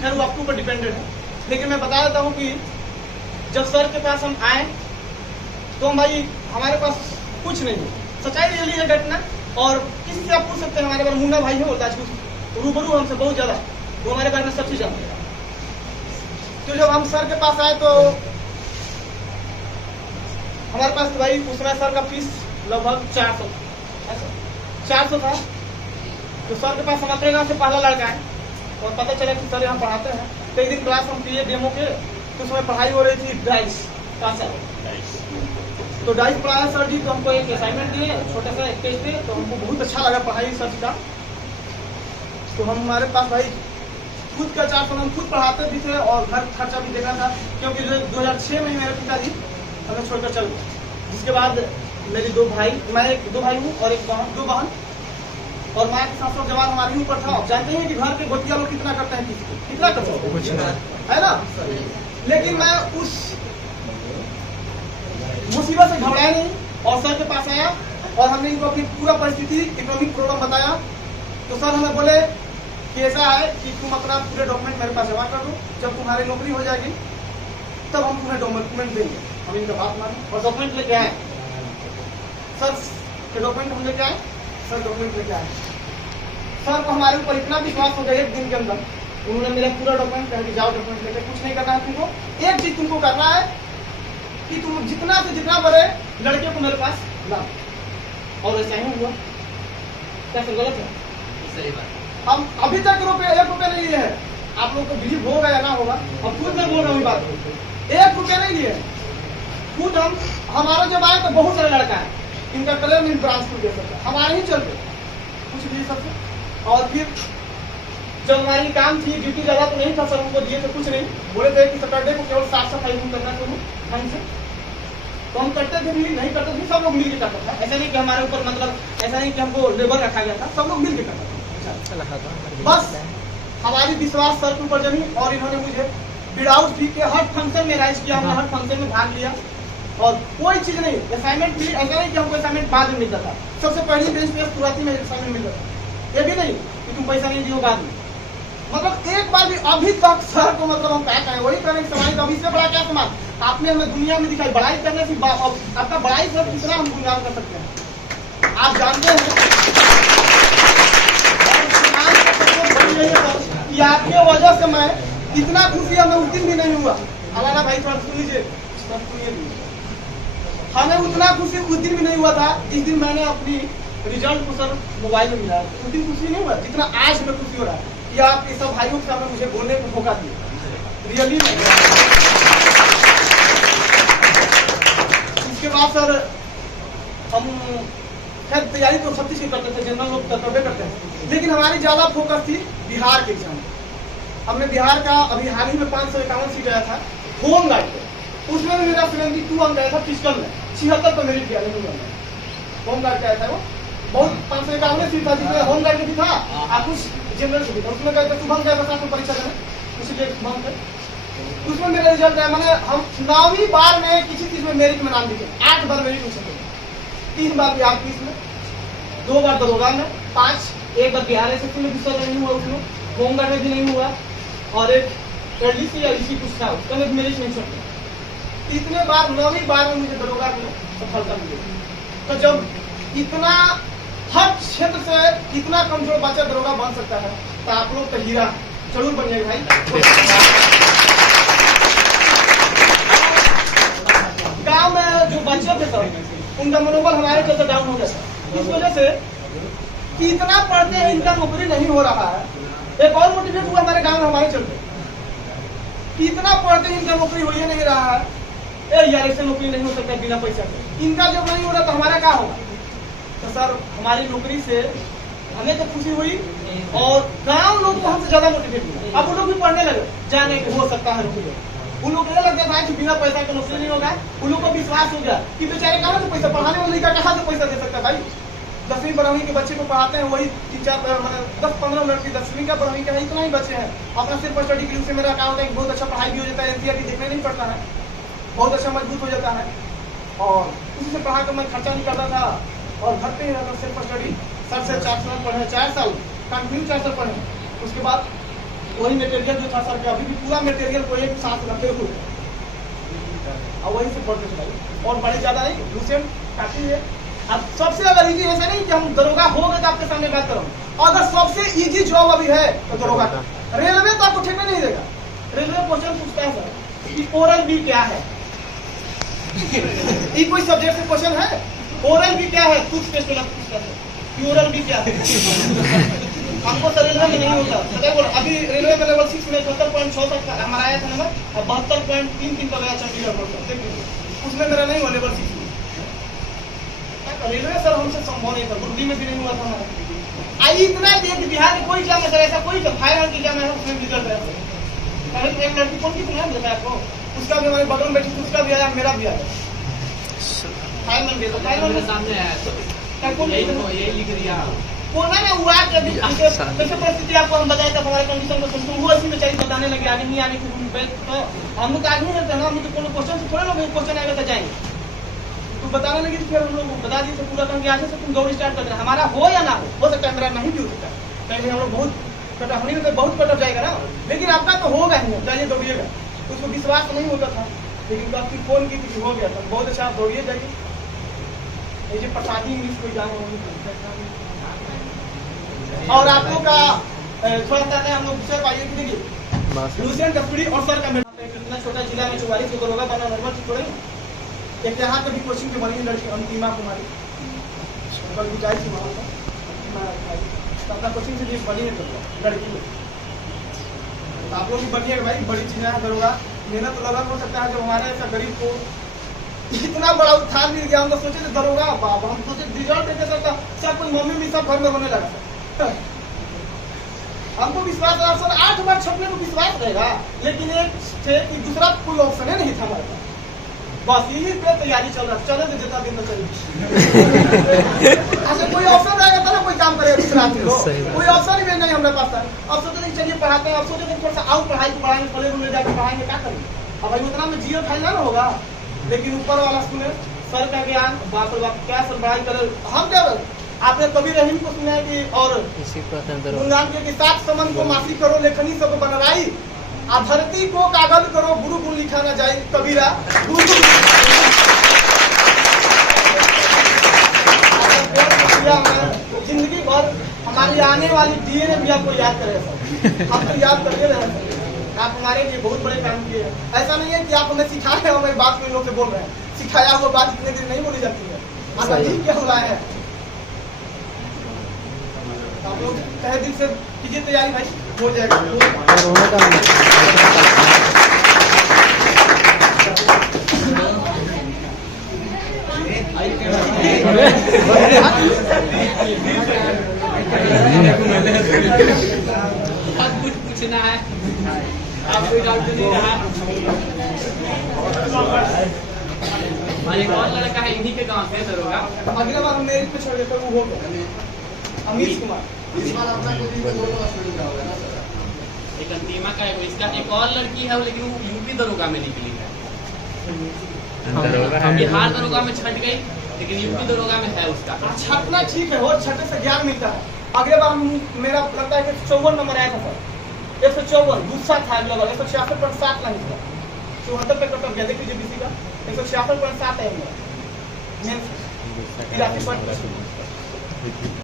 खैर वो आपके ऊपर डिपेंडेड है। लेकिन मैं बता देता हूँ कि जब सर के पास हम आए तो हम भाई हमारे पास कुछ नहीं है, सच्चाई रियली है घटना। और किसी से आप पूछ सकते हैं, हमारे बारे मुन्ना भाई है बोलता है कुछ रूबरू हमसे बहुत ज्यादा, वो हमारे बारे में सब चीज जानते हैं। तो जब हम सर के पास आए तो हमारे पास भाई उस समय सर का फीस लगभग 400 था। तो सर के पास हम अपने गाँव से पहला लड़का है और पता चला कि सर यहाँ पढ़ाते हैं। तो एक दिन क्लास हम किए डेमो के, तो उसमें पढ़ाई हो रही थी डाइस का सर। तो डाइस पढ़ाया सर जी, तो हमको एक असाइनमेंट दिए, छोटा सा एक टेस्ट दिए, तो हमको बहुत अच्छा लगा पढ़ाई सर जी का। तो हम हमारे पास भाई खुद का 400 हम खुद पढ़ाते भी थे और घर खर्चा भी देखा था, क्योंकि 2006 में मेरे पिताजी हमें छोड़कर चल गए। जिसके बाद मेरी दो भाई, मैं दो भाई हूँ और एक बहन, दो बहन, और माँ के साथ साथ जवान हमारे ऊपर था। आप जानते हैं कि घर के गोतिया लोग कितना करते हैं, कितना करते हैं, है ना। लेकिन मैं उस मुसीबत से घबराया नहीं और सर के पास आया और हमने इनको अपनी पूरा परिस्थिति, इकोनॉमिक प्रॉब्लम बताया। तो सर हमें बोले कि ऐसा है कि तुम अपना पूरे डॉक्यूमेंट मेरे पास जमा कर दो, जब तुम्हारी नौकरी हो जाएगी तब हम तुम्हें डॉक्यूमेंट देंगे। हम इनका बात माने और डॉक्यूमेंट लेके आए। सर के डॉक्यूमेंट हम लेके आए, सर डॉक्यूमेंट लेके आए। सर को हमारे ऊपर इतना विश्वास हो गया, एक दिन के अंदर उन्होंने मेरा पूरा डॉक्यूमेंट कहा कि जाओ डॉक्यूमेंट लेके, कुछ नहीं करना है तुमको, एक चीज तुमको करना है कि तुम जितना से जितना बड़े लड़के को मेरे पास ला। और ऐसा ही हुआ। क्या सर गलत है? सही बात। हम अभी तक एक रुपये नहीं लिए हैं। आप लोग को बिलीव होगा या ना होगा, अब खुद मैं बोल रहा हूँ बात, 1 रुपया नहीं लिए। खुद हम हमारा जब आए तो बहुत सारे लड़का है, इनका कलर में ब्रांच को दे सकता है, हमारे ही चलते कुछ भी सबसे। और फिर जब हमारी काम थी, ड्यूटी ज्यादा तो नहीं था सर, हमको दिए थे कुछ नहीं, बोले थे कि सैटरडे को केवल साफ सफाई करना शुरू हमसे। तो हम करते थे भी, नहीं करते थे, सब लोग मिलकर करता था। ऐसा नहीं कि हमारे ऊपर मतलब ऐसा नहीं कि हमको लेबर रखा गया था, सब लोग मिलकर करता था। बस हमारी विश्वास सर के ऊपर जमी और इन्होंने मुझे विदाउट फी के हर फंक्शन में राइज किया, हमने हर फंक्शन में भाग लिया और कोई चीज नहीं। असाइनमेंट भी ऐसा नहीं कि हमको असाइनमेंट बाद में मिलता था, सबसे पहली बेंच पे शुरुआती में असाइनमेंट मिलता था। ये भी नहीं कि तुम पैसा नहीं दियो बाद में, मतलब एक बार भी अभी तक सर को मतलब हम क्या कहें, वही करने की समाज अभी से बड़ा क्या समाज आपने हमें दुनिया में दिखाई। बड़ाई करने से आपका बड़ाई सर कितना हम गुणगान कर सकते हैं, आप जानते हैं कि आपके वजह से मैं इतना खुशी हमें उस दिन भी नहीं हुआ। अलाना भाई थोड़ा सुन लीजिए, हमें उतना खुशी उस दिन भी नहीं हुआ था जिस दिन मैंने अपनी रिजल्ट को सर मोबाइल में मिला। उस दिन खुशी नहीं हुआ जितना आज हमें खुशी हो रहा है कि आपके सब भाइयों के सामने मुझे बोलने को मौका दिया, रियली नहीं। इसके बाद सर हम खैर तैयारी तो सब चीज करते थे, जनरल लोग कर्तव्य करते हैं, लेकिन हमारी ज्यादा फोकस थी बिहार के एग्जाम। हमने बिहार का अभी हाल ही में 551 सीट आया था होम गार्ड पे, उसमें मेरा 72 अंक आया था, फिजिकल में 76 पर मेरिट गया नहीं। होम गार्ड का आया था वो बहुत 551 सीट था, जिसमें होम गार्ड भी था और कुछ जनरल भी था। उसमें गए थे शुभम गए बता परीक्षा देने, इसलिए शुभम थे। उसमें मेरा रिजल्ट आया, मैंने हम 9वीं बार में किसी चीज में मेरिट में नाम लिखे, 8 बार मेरिट में सकते, 3 बार बिहार पुलिस में, 2 बार दरोगा में, 1 बार बिहार एसएससी में भी नहीं हुआ, उसमें होमगार्ड में भी नहीं हुआ, और एक एलडीसी या इसी कुछ था उसका में मेरिट नहीं सकते। इतने बार 9वीं बार में मुझे दरोगा में सफलता मिली। तो जब इतना हर क्षेत्र से इतना कमजोर बच्चा दरोगा बन सकता है तो आप लोग तो हीरा जरूर बनिए भाई। गांव में जो बच्चे थे सर उनका मनोबल हमारे चलते डाउन हो गया, इस वजह से कि इतना पढ़ते हैं इनका नौकरी नहीं हो रहा है। एक और मोटिवेट हुआ हमारे गांव में हमारे चलते कि इतना पढ़ते हैं इनका नौकरी हो ही नहीं रहा है। यार ऐसे नौकरी नहीं हो सकता बिना पैसा के, इनका जब नहीं हो रहा तो हमारा क्या होगा। तो सर हमारी नौकरी से हमें तो खुशी हुई और गांव लोग को हमसे ज्यादा मोटिवेट हुआ। अब वो लोग भी पढ़ने लगे, जाने को हो सकता है नौकरी, उन लोग को लग गया भाई कि बिना पैसा के नौकरी नहीं होगा। उन लोग को विश्वास हो गया कि बेचारे कहाँ से पैसा, पढ़ाने वाले लड़का कहाँ से पैसा दे सकता है भाई। 10वीं 12वीं के बच्चे को पढ़ाते हैं, वही 3-4 मतलब 10-15 लड़के 10वीं का 12वीं का है, इतना ही बच्चे हैं। अपना सिर्फ स्टडी के लिए से मेरा क्या होता है कि बहुत अच्छा पढ़ाई भी हो जाता है, एनसीईआरटी देखने नहीं पड़ता है, बहुत अच्छा मजबूत हो जाता है और उसी से पढ़ा कर मैं खर्चा नहीं करता था और घर पे ही रहकर सिर्फ स्टडी सर से 4 साल पढ़े, 4 साल कंटिन्यू 4 साल पढ़े। उसके बाद वही मटेरियल जो था सर, अभी भी पूरा मटेरियल को एक साथ रखे हुए और वही से पढ़ते चलाइए, और बड़े ज्यादा नहीं, लूसेंट काफी है। अब सबसे अगर इजी ऐसा नहीं कि हम दरोगा हो गए तो आपके सामने बात करूँ, अगर सबसे इजी जॉब अभी है तो दरोगा का। रेलवे तो आपको ठेकने नहीं देगा। रेलवे क्वेश्चन पूछता है सर कि ओरल बी क्या है। ये कोई सब्जेक्ट से क्वेश्चन है? ओरल बी क्या है? टूथपेस्ट वाला पूछता है कि ओरल बी क्या है। हमको सर रेलवे में नहीं होता। अभी रेलवे में लेवल 6 में 70.6 तक हमारा आया था नंबर, और 72.33 का गया चंडीगढ़ पर, उसमें मेरा नहीं हुआ लेवल 6 में। रेलवे सर हमसे संभव नहीं था, गुरुदी में भी नहीं हुआ था हमारा। आई इतना देख बिहार में कोई एग्जाम सर ऐसा कोई फाइनल एग्जाम है उसमें रिजल्ट है। एक लड़की कौन की नाम बताया आपको, उसका भी हमारे बगल में बैठी थी, उसका भी आया, मेरा भी आया। फाइनल में फाइनल में सामने आया तो यही लिख दिया कोना में हुआ। कभी कैसे परिस्थिति आपको हम बताए थे, हमारे कंडीशन को सुनते हुए इसी में चाहिए बताने लगे, आगे नहीं आने की। तो हम लोग आगे नहीं रहते ना, हम तो कोनो क्वेश्चन से थोड़े लोग क्वेश्चन आएगा तो जाएंगे। तो बताने लगी, फिर हम लोग बता दिए पूरा करके आगे से तुम दौड़ स्टार्ट कर देना, हमारा हो या ना हो सकता है मेरा नहीं भी हो सकता है, पहले हम लोग बहुत कटौनी में तो बहुत कट जाएगा ना, लेकिन आपका तो होगा ही, चलिए दौड़िएगा। उसको विश्वास तो नहीं होता था, लेकिन आपकी फोन की थी हो गया था, बहुत अच्छा आप दौड़िए जाइए। ये जो प्रसादी मिस कोई जाए और आप लोग का थोड़ा सा हम लोग दूसरे पाइए कि देखिए लूसेंट कस्टडी और सर का कितना छोटा जिला में 44 को होगा बना नॉर्मल चीज थोड़े। एक यहाँ कभी कोचिंग के बनी लड़की अंतिमा कुमारी, कल गुजाई थी वहाँ पर अपना कोचिंग से लिए बनी है लड़की में। आप लोग भी बनिएगा भाई, बड़ी चीज़ है दरोगा, मेहनत तो लगा हो सकता है। जब हमारे ऐसा गरीब को इतना बड़ा उत्थान मिल गया, हम लोग सोचे थे दरोगा बाबा, हम सोचे रिजल्ट देते सकता सब कुछ मम्मी भी सब घर में होने लगा। हमको विश्वास रहा सर, 8 बार छपने को विश्वास रहेगा, लेकिन एक थे कि दूसरा कोई ऑप्शन ही नहीं था हमारे पास, बस यही पे तैयारी चल रहा, चले तो जितना दिन तो चलेगी। अच्छा कोई ऑप्शन रहेगा तो ना कोई काम करेगा दूसरा आदमी को, कोई ऑप्शन ही नहीं हमारे पास था। अब सोचे नहीं चलिए पढ़ाते हैं, अब सोचे थोड़ा सा आओ पढ़ाई को बढ़ाएंगे, कॉलेज में जाकर पढ़ाएंगे, क्या करेंगे। अब भाई उतना में जियो खाई ना होगा, लेकिन ऊपर वाला सुने सर का ज्ञान, बाप रे बाप क्या सर बढ़ाई करे। हम क्या आपने कभी रहीम को सुना है कि और के साथ समन को माफी करो, लेखनी सब बनवाई, आ धरती को कागज करो, गुरु गुण लिखा ना जाए कबीरा। जिंदगी भर हमारी आने वाली डीएनए भी आपको याद करेगा, हम तो याद करते रहे। आप हमारे लिए बहुत बड़े काम किए हैं। ऐसा नहीं है कि आप हमें सिखाए हैं, हमें बात कोई लोग से बोल रहे हैं, सिखाया हुआ बात इतने दिन नहीं बोली जाती है। आप ठीक क्या हो रहा है, आप लोग तहे दिल से कीजिए तैयारी भाई, हो जाएगा। बहुत कुछ पूछना है, आप कोई डाउट नहीं रहा। एक और लड़का है इन्हीं के गांव से दरोगा, अगला बार हमने एक पे छोड़ देता वो हो गया अमीश कुमार। एक अंतिमा का है, इसका एक और लड़की है, लेकिन वो यूपी दरोगा में निकली है। बिहार दरोगा में छट गई, लेकिन यूपी दरोगा में है उसका। छटना ठीक है, वो छठे से ज्ञान मिलता है। अगले बार मेरा लगता है कि 54 नंबर आया था सर, 154 दूसरा था, अगला बार 166.7 नहीं था, 74 पे कट गया। देख लीजिए बीसी का 166.7 है मेरा, 83.7।